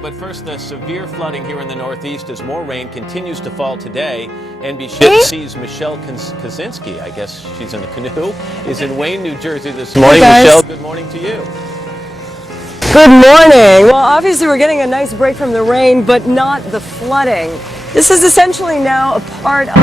But first, the severe flooding here in the Northeast as more rain continues to fall today. NBC's Michelle Kaczynski, I guess she's in a canoe, is in Wayne, New Jersey this morning. Michelle, good morning to you. Good morning. Well, obviously we're getting a nice break from the rain, but not the flooding. This is essentially now a part of